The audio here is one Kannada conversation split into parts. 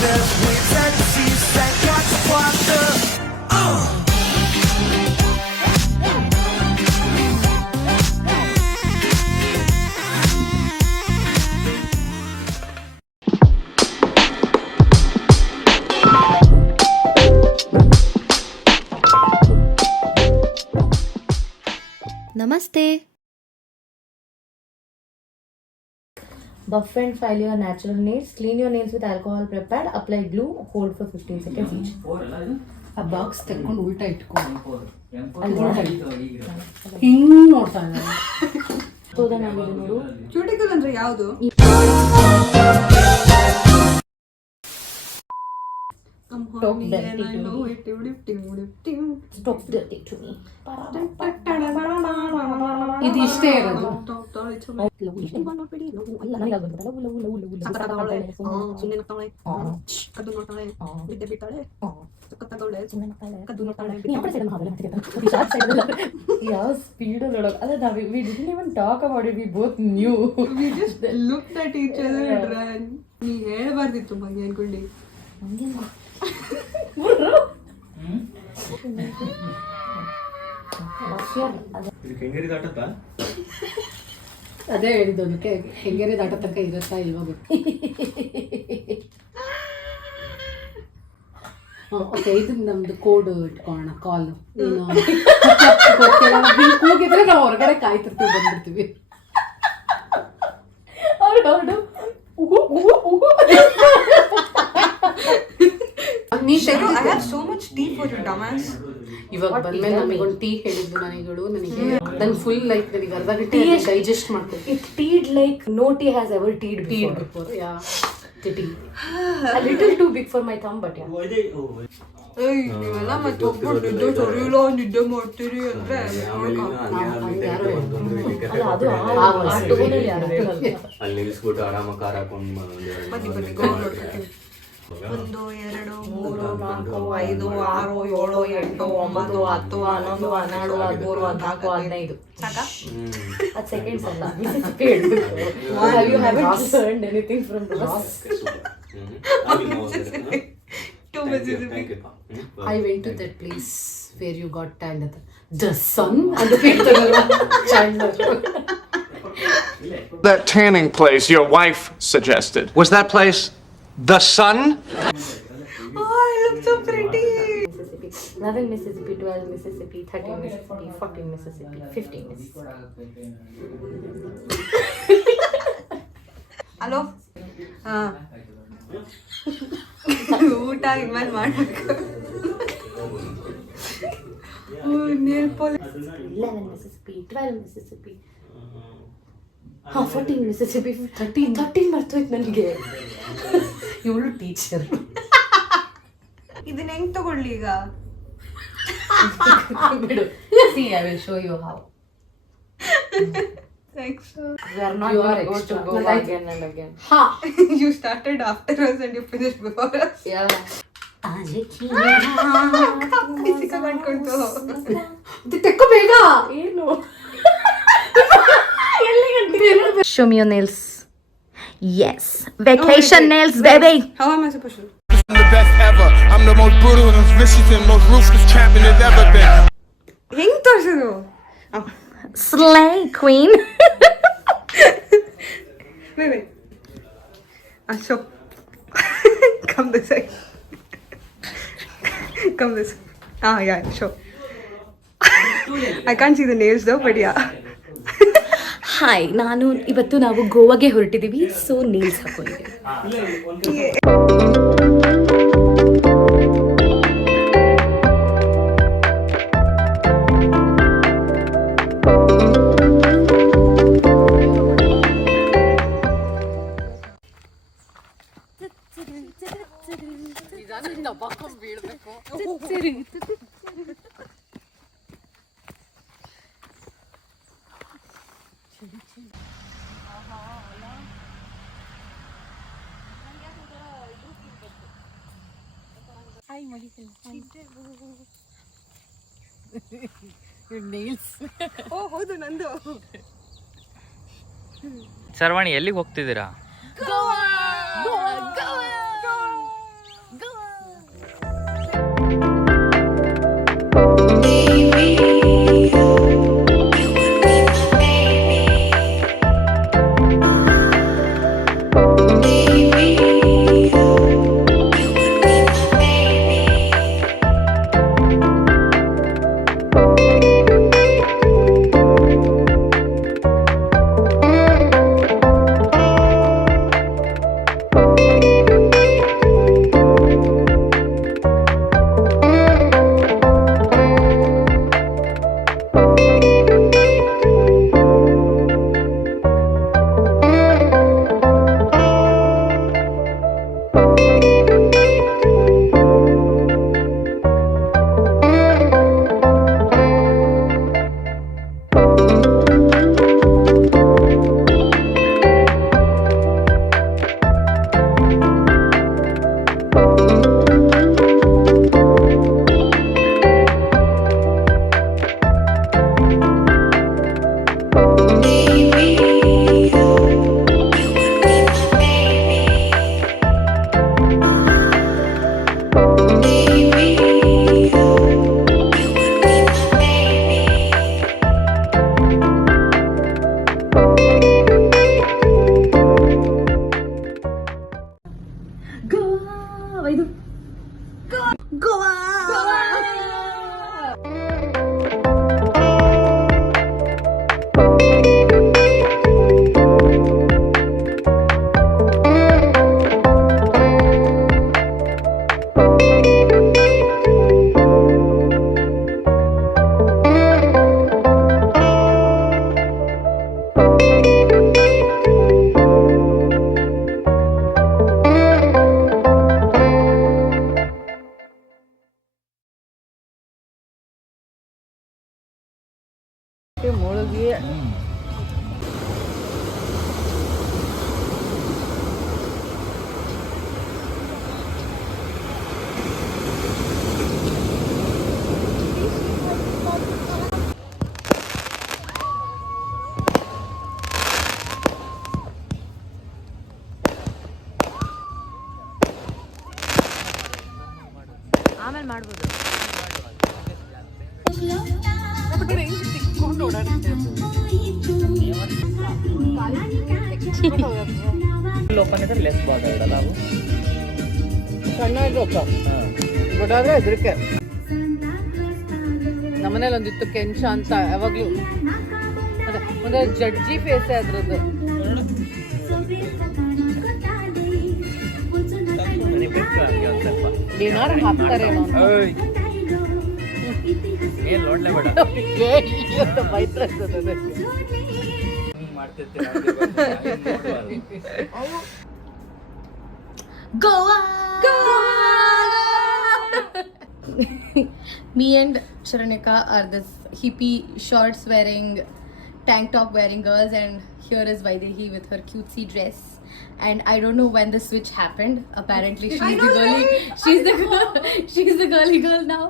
There's waves and seas that catch water. Namaste. Buff and file your natural nails. Clean your nails with alcohol prepared. Apply glue. Hold for 15 seconds each. ಆ ಬಾಕ್ಸ್ ತೆಕ್ಕೊಂಡು ಉಲ್ಟಾ ಇಟ್ಕೊಂಡು ಅಲ್ಲಿ ಹಿಂಗ್ ನೋಡ್ತಾ ಇದ್ದಾರೆ. ನೋಡು. ಕ್ಯೂಟಿಕಲ್ ಅಂದ್ರೆ ಯಾವುದು? Talk dirty to me. ಇದು ಇಷ್ಟೇ ಇರೋದು. ಯಾವ ಸ್ಪೀಡ್ ಅಲ್ಲ we didn't even talk about it, we both knew. We just looked at each other and ran. ನೀ ಹೇಳ್ಬಾರ್ದಿತ್ತು ಬಗ್ಗೆ ಅನ್ಕೊಂಡಿ. ಅದೇ ಹೇಳಿದ್ದು ಅದಕ್ಕೆ ಹೆಂಗೇರಿ ದಾಟ ತನಕ ಇರುತ್ತಾ ಇಲ್ವಾ ಗೊತ್ತು. ಓಕೆ, ಇದು ನಮ್ದು ಕೋಡ್ ಇಟ್ಕೊಳ್ಳೋಣ. ಕಾಲ್ ಕೂಗಿದ್ರೆ ನಾವು ಹೊರಗಡೆ ಕಾಯ್ತಿರ್ತೀವಿ, ಬಂದ್ಬಿಡ್ತೀವಿ. I have so much tea for you, dumbass. ಇವಾಗ ಬಂದ್ಮೇಲೆ ನಮಗೊಂದು ಟೀ ಹೇಳಿದ್ದು ನನಗಳು. ನನಗೆ ನನ್ ಫುಲ್ ಲೈಕ್ ನನಗೆ ಅರ್ಧ ಗಂಟೆ ಡೈಜೆಸ್ಟ್ ಮಾಡ್ತೀನಿ. It teed like no tea has ever teed before. Yeah, the tea. A little too big for my thumb, but yeah. ನೀವೆಲ್ಲ ಮತ್ತೆ ಒಬ್ಬರು ನಿದ್ದೆ ಸರಿಯಿಲ್ಲ, ನಿದ್ದೆ ಮಾಡ್ತೀರಿ ಅಂದ್ರೆ ಅಲ್ಲಿ ನಿಲ್ಲಿಸ್ಬಿಟ್ಟು ಆರಾಮ ಕಾರ್ ಹಾಕೊಂಡು ಬನ್ನಿ 1 2 3 4 5 6 7 8 9 10 11 12 13 14 15 ಸಾಕಾ? ಅದು ಸೆಕೆಂಡ್ಸ್ ಅಲ್ಲ, you haven't learned anything from us. Two Mississippi. I went to that place where you got tanned. The sun and the picture Chandler. That tanning place your wife suggested. Was that place the Sun? Oh, I look so pretty. Mississippi, 11 Mississippi, 12 Mississippi, 13 Mississippi, 14 Mississippi, 15 Mississippi. Hello? ಊಟ ಇನ್ಮೇಲೆ ಮಾಡಬೇಕು. Nail polish 11 Mississippi, 12 Mississippi, 14 Mississippi, 13 ಬರ್ತೋಯ್ತು ನನಗೆ. ಇವಳು ಟೀಚರ್. ಇದನ್ನ ಹೆಂಗ್ ತಗೊಳ್ಳಿ ಈಗ? ಬಿಡು. See, I will show you how. Thanks. We are not going to go again and again. Ha! You started after us and you finished before us. Yeah. ಸಿಕ್ಕಾಕೊಂಡ್ತು. ತೆಕ್ಕು ಬೇಗ. ಏನು? Show me your nails. Yes. Vacation nails, baby. How am I supposed to? I'm the best ever. I'm the most brutal and vicious and most ruthless champion there's ever been. ಹೆಂಗ್ ತೋರ್ಸೋದು? Slay queen. Wait. Ashok. Come this side. Come this. Yeah, sure. I can't see the nails though, but yeah. Hi, ಇವತ್ತು ನಾವು ಗೋವಾಗೆ ಹೊರಟಿದ್ದೀವಿ, ಸೊ ನೀಲ್ಸ್ ಹಾಕೊಂಡಿದ್ದೀವಿ. Your nails. ಓ ಹೌದು, ನಂದು. ಶರ್ವಾಣಿ ಎಲ್ಲಿಗೆ ಹೋಗ್ತಿದ್ದೀರಾ? ಮುಳುಗಿ ಆಮೇಲೆ ಮಾಡ್ಬೋದು. ಓಪನ್ ಇದ್ರೆ ಲೆಸ್ ಬಾರ್ಡರ್ ನಾವು ಸಣ್ಣ ಇದ್ರಪ್ಪ ದೊಡ್ಡಾದ್ರೆ ಹೆದರಿಕೆ. ನಮ್ಮನೇಲಿ ಒಂದಿತ್ತು ಕೆಂಚ ಅಂತ ಯಾವಾಗ್ಲೂ ಅದೇ ಒಂದು ಜಡ್ಜಿ ಫೇಸೇ ಅದ್ರದ್ದು. ಏನಾರು ಹಾಕ್ತಾರೇನೋ ಏನ್ ನೋಡ್ಲೇ ಬೇಡ ಬೈತ್ರ ಇರ್ತದೆ. Me and Sharanika are this hippie shorts wearing, tank top wearing girls, and here is Vaidehi with her cutesy dress. And I don't know when the switch happened. Apparently she's the girly girl now.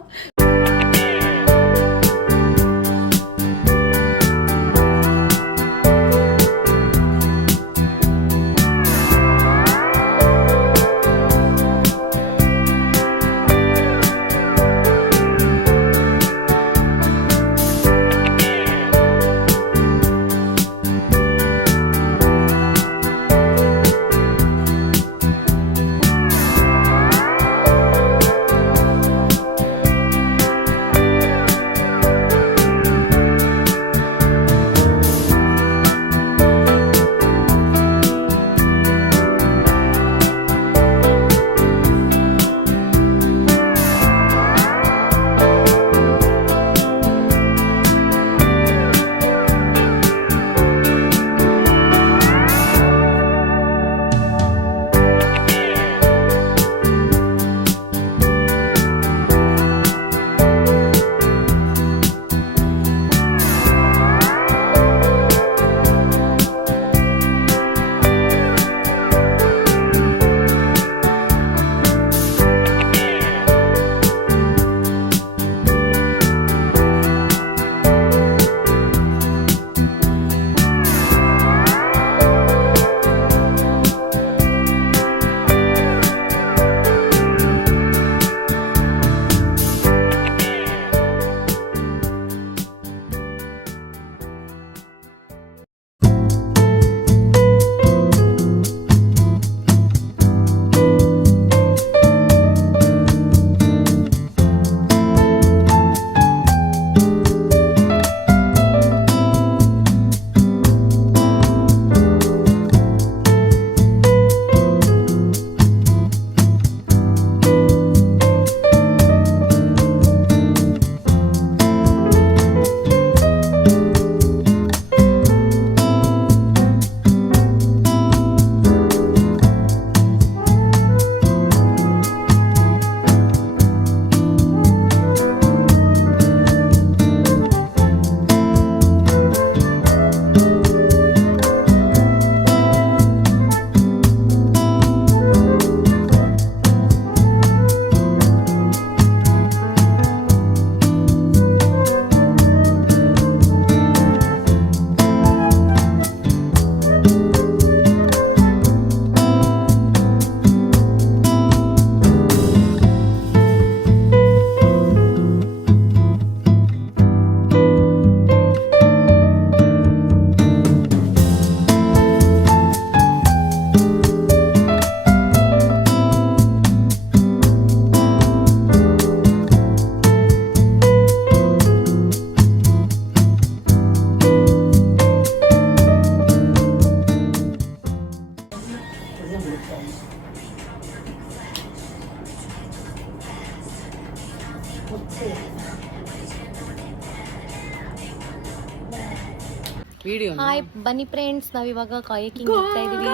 Video hi ಬನ್ನಿ ಫ್ರೆಂಡ್ಸ್, ನಾವಿವಾಗ ಕಾಯಕಿಂಗ್ ಹೋಗ್ತಾ ಇದೀವಿ.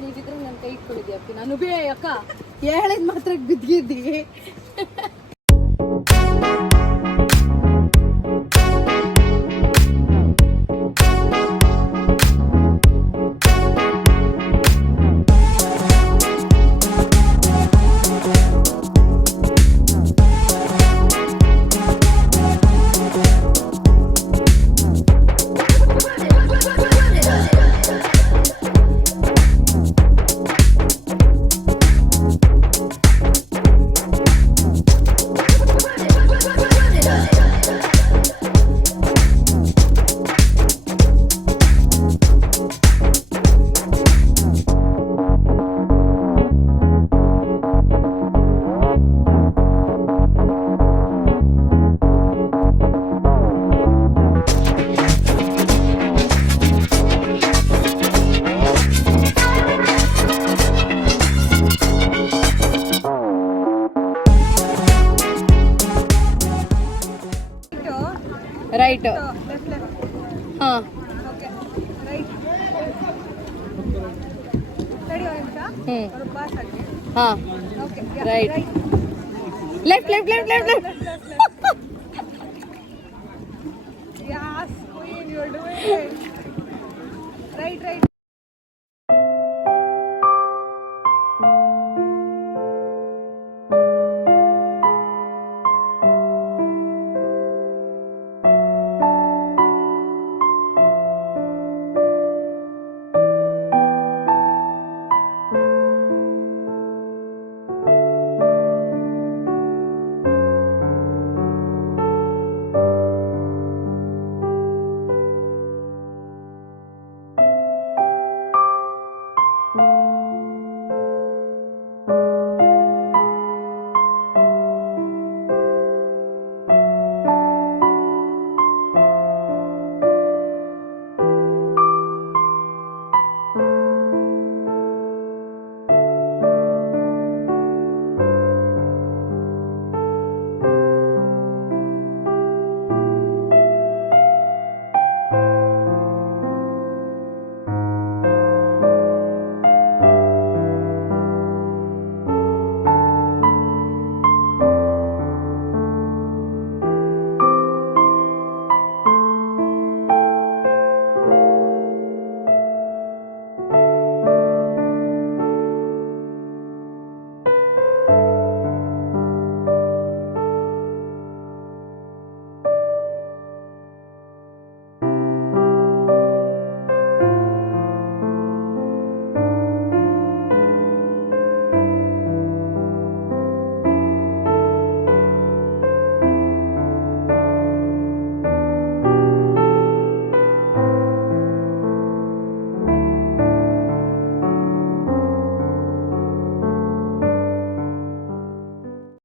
ನೀವಿದ್ರೆ ನನ್ನ ಕೈ ಇಟ್ಕೊಂಡಿದ್ಯಾ ಅಪ್ಪಿ? ನಾನು ಬೇ ಅಕ್ಕ ಹೇಳಿದ ಮಾತ್ರ ಬಿದ್ದಿದ್ದಿ. ರೈಟ್. ಹಾಂ ಹಾಂ right. Left left left left left. Yes, queen, you're doing it. Right.